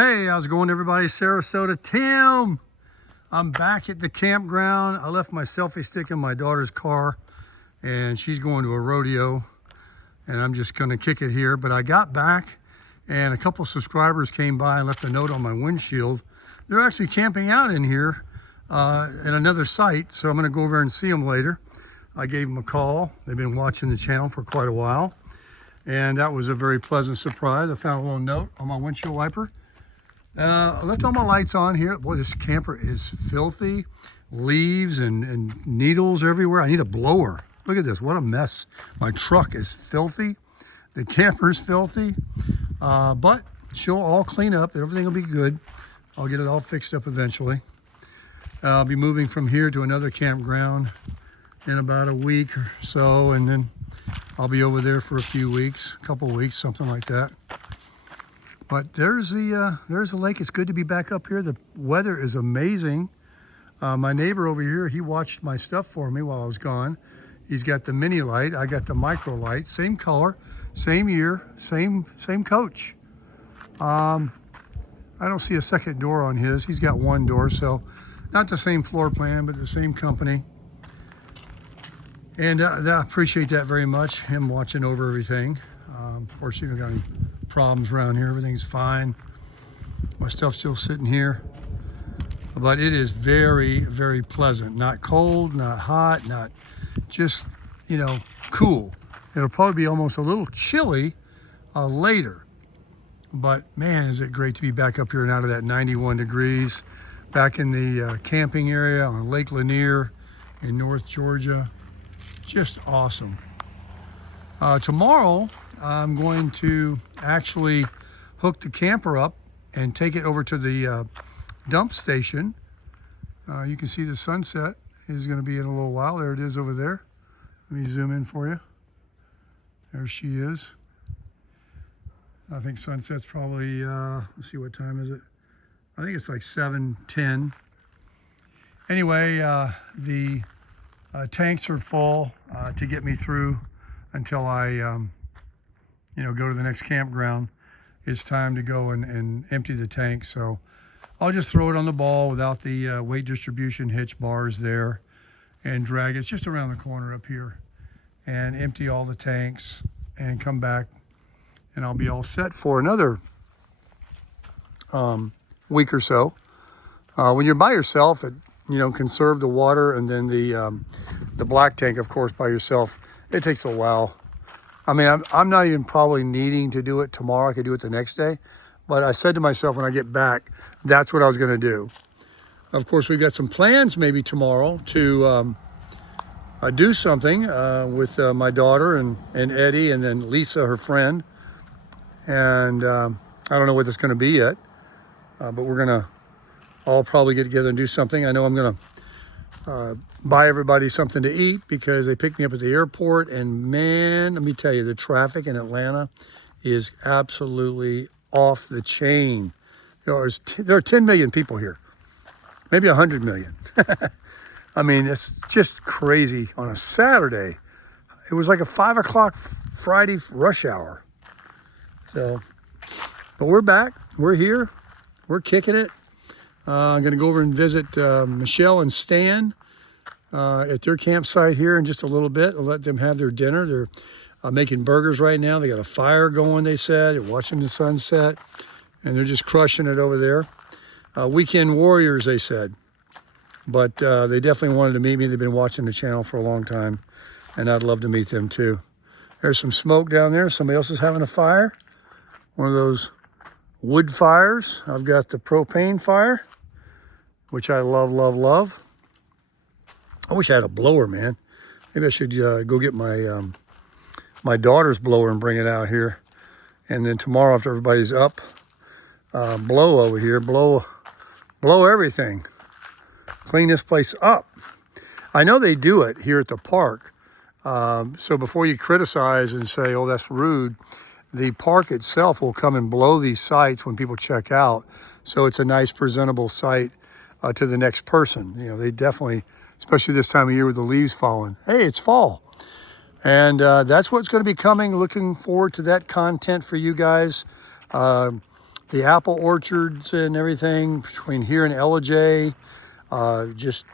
Hey, how's it going, everybody? Sarasota, Tim. I'm back at the campground. I left my selfie stick in my daughter's car, and she's going to a rodeo, and I'm just gonna kick it here. But I got back, and a couple subscribers came by and left a note on my windshield. They're actually camping out in here at another site, so I'm gonna go over and see them later. I gave them a call. They've been watching the channel for quite a while, and that was a very pleasant surprise. I found a little note on my windshield wiper. I left all my lights on here. Boy, this camper is filthy. Leaves and needles everywhere. I need a blower. Look at this, what a mess. My truck is filthy. The camper's filthy. But she'll all clean up. Everything will be good. I'll get it all fixed up eventually. I'll be moving from here to another campground in about a week or so, and then I'll be over there for a few weeks, a couple weeks, something like that. But there's the lake. It's good to be back up here. The weather is amazing. My neighbor over here, he watched my stuff for me while I was gone. He's got the mini light. I got the micro light. Same color, same year, same coach. I don't see a second door on his. He's got one door, so not the same floor plan, but the same company. And I appreciate that very much, him watching over everything. Of course, you don't got any problems around here. Everything's fine. My stuff's still sitting here. But it is very, very pleasant. Not cold, not hot, not just, cool. It'll probably be almost a little chilly later. But man, is it great to be back up here and out of that 91 degrees. Back in the camping area on Lake Lanier in North Georgia. Just awesome. Tomorrow, I'm going to actually hook the camper up and take it over to the dump station. You can see the sunset is going to be in a little while. There it is over there. Let me zoom in for you. There she is. I think sunset's probably, let's see, what time is it? I think it's like 7:10. Anyway, the tanks are full to get me through until I go to the next campground. It's time to go and empty the tank. So I'll just throw it on the ball without the weight distribution hitch bars there and drag it. It's just around the corner up here, and empty all the tanks and come back, and I'll be all set for another week or so. When you're by yourself, it conserve the water, and then the black tank, of course, by yourself, it takes a while. I mean, I'm not even probably needing to do it tomorrow. I could do it the next day. But I said to myself when I get back, that's what I was going to do. Of course, we've got some plans maybe tomorrow to do something with my daughter and Eddie, and then Lisa, her friend. And I don't know what that's going to be yet. But we're going to all probably get together and do something. I know I'm going to buy everybody something to eat because they picked me up at the airport, and man, let me tell you, the traffic in Atlanta is absolutely off the chain. There are 10 million people here, maybe 100 million. I mean, it's just crazy on a Saturday. It was like a 5 o'clock Friday rush hour. So, but we're back, we're here, we're kicking it. I'm going to go over and visit Michelle and Stan at their campsite here in just a little bit. I'll let them have their dinner. They're making burgers right now. They got a fire going, they said. They're watching the sunset, and they're just crushing it over there. Weekend warriors, they said. But they definitely wanted to meet me. They've been watching the channel for a long time, and I'd love to meet them too. There's some smoke down there. Somebody else is having a fire. One of those wood fires. I've got the propane fire, which I love, love, love. I wish I had a blower, man. Maybe I should go get my my daughter's blower and bring it out here. And then tomorrow, after everybody's up, blow over here, blow everything. Clean this place up. I know they do it here at the park. So before you criticize and say, oh, that's rude, the park itself will come and blow these sites when people check out. So it's a nice, presentable site to the next person. They definitely, especially this time of year with the leaves falling. Hey, it's fall. And that's what's going to be coming. Looking forward to that content for you guys. the apple orchards and everything between here and LJ. Just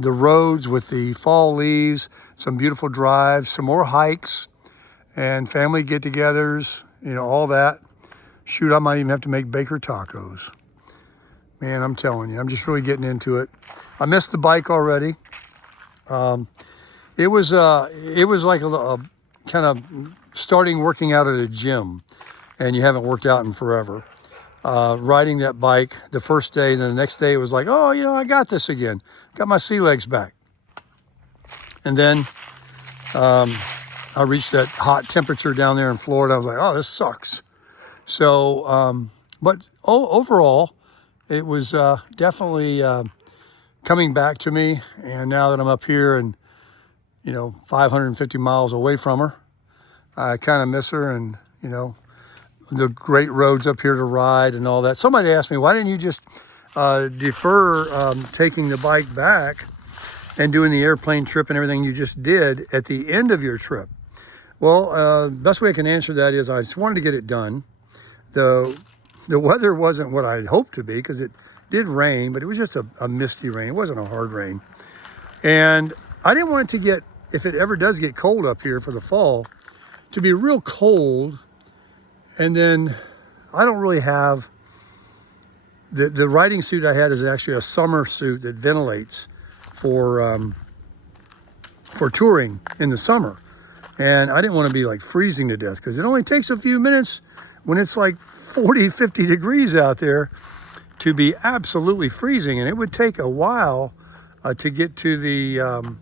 the roads with the fall leaves, some beautiful drives, some more hikes, and family get-togethers, all that. Shoot, I might even have to make Baker tacos. Man, I'm telling you, I'm just really getting into it. I missed the bike already. It was like a kind of starting working out at a gym, and you haven't worked out in forever. Riding that bike the first day, and then the next day it was like, oh, I got this again. Got my sea legs back. And then I reached that hot temperature down there in Florida. I was like, oh, this sucks. So, but overall, it was definitely coming back to me. And now that I'm up here and, 550 miles away from her, I kind of miss her, and, the great roads up here to ride and all that. Somebody asked me, why didn't you just defer taking the bike back and doing the airplane trip and everything you just did at the end of your trip? Well, best way I can answer that is I just wanted to get it done. The weather wasn't what I'd hoped to be, because it did rain, but it was just a misty rain. It wasn't a hard rain. And I didn't want it to get, if it ever does get cold up here for the fall, to be real cold. And then I don't really have, the riding suit I had is actually a summer suit that ventilates for touring in the summer. And I didn't want to be like freezing to death, because it only takes a few minutes when it's like 40, 50 degrees out there to be absolutely freezing. And it would take a while to get to the,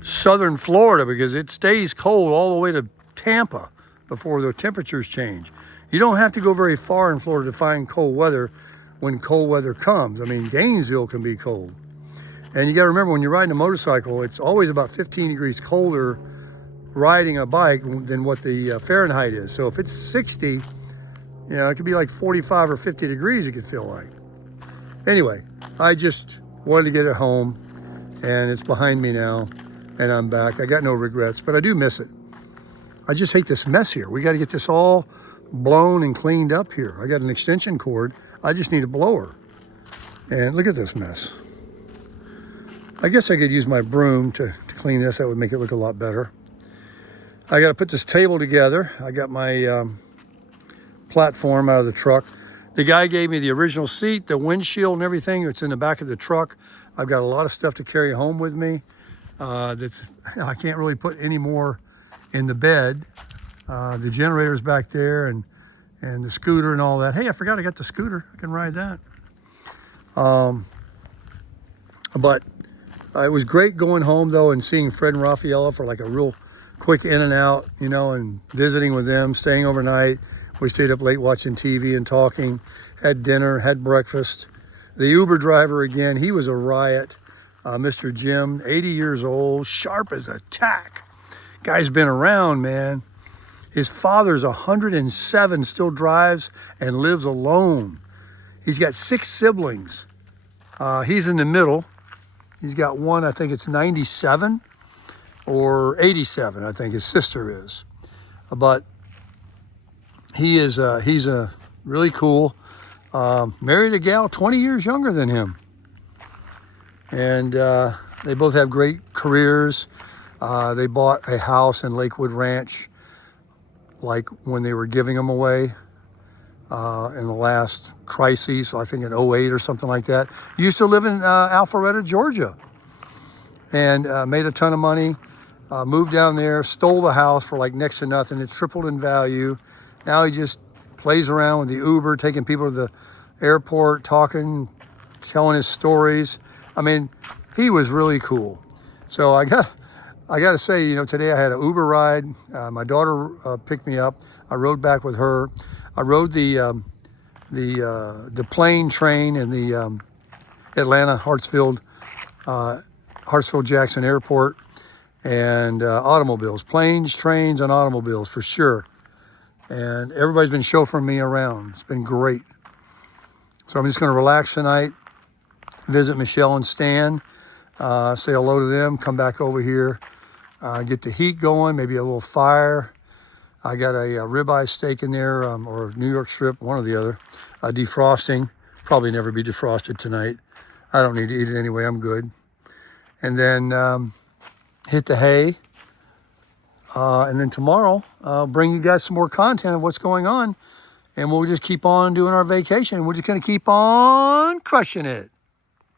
southern Florida, because it stays cold all the way to Tampa before the temperatures change. You don't have to go very far in Florida to find cold weather when cold weather comes. I mean, Gainesville can be cold. And you got to remember, when you're riding a motorcycle, it's always about 15 degrees colder riding a bike than what the Fahrenheit is. So if it's 60, it could be like 45 or 50 degrees, it could feel like. Anyway, I just wanted to get it home, and it's behind me now, and I'm back. I got no regrets, but I do miss it. I just hate this mess here. We got to get this all blown and cleaned up here. I got an extension cord. I just need a blower. And look at this mess. I guess I could use my broom to clean this. That would make it look a lot better. I got to put this table together. I got my platform out of the truck. The guy gave me the original seat, the windshield and everything. It's in the back of the truck. I've got a lot of stuff to carry home with me. I can't really put any more in the bed. The generator's back there, and the scooter and all that. Hey, I forgot I got the scooter. I can ride that. But it was great going home, though, and seeing Fred and Rafaela for like a real quick in and out, and visiting with them, staying overnight. We stayed up late watching TV and talking, had dinner, had breakfast. The Uber driver, again, he was a riot. Mr. Jim, 80 years old, sharp as a tack. Guy's been around, man. His father's 107, still drives and lives alone. He's got 6 siblings. He's in the middle. He's got one, I think it's 97 or 87, I think his sister is. But he's really cool. Married a gal 20 years younger than him. And they both have great careers. They bought a house in Lakewood Ranch, like when they were giving them away in the last crises, I think in '08 or something like that. Used to live in Alpharetta, Georgia, and made a ton of money. Moved down there, stole the house for like next to nothing. It tripled in value. Now he just plays around with the Uber, taking people to the airport, talking, telling his stories. I mean, he was really cool. So I got to say, today I had an Uber ride. My daughter picked me up. I rode back with her. I rode the plane train in the Atlanta Hartsfield Jackson Airport, and automobiles, planes, trains, and automobiles for sure. And everybody's been chauffeuring me around. It's been great. So I'm just going to relax tonight, visit Michelle and Stan, say hello to them, come back over here, get the heat going, maybe a little fire, I got a ribeye steak in there, or a New York strip, one or the other. Defrosting, probably never be defrosted tonight. I don't need to eat it anyway, I'm good. And then hit the hay. And then tomorrow, I'll bring you guys some more content of what's going on. And we'll just keep on doing our vacation. We're just going to keep on crushing it.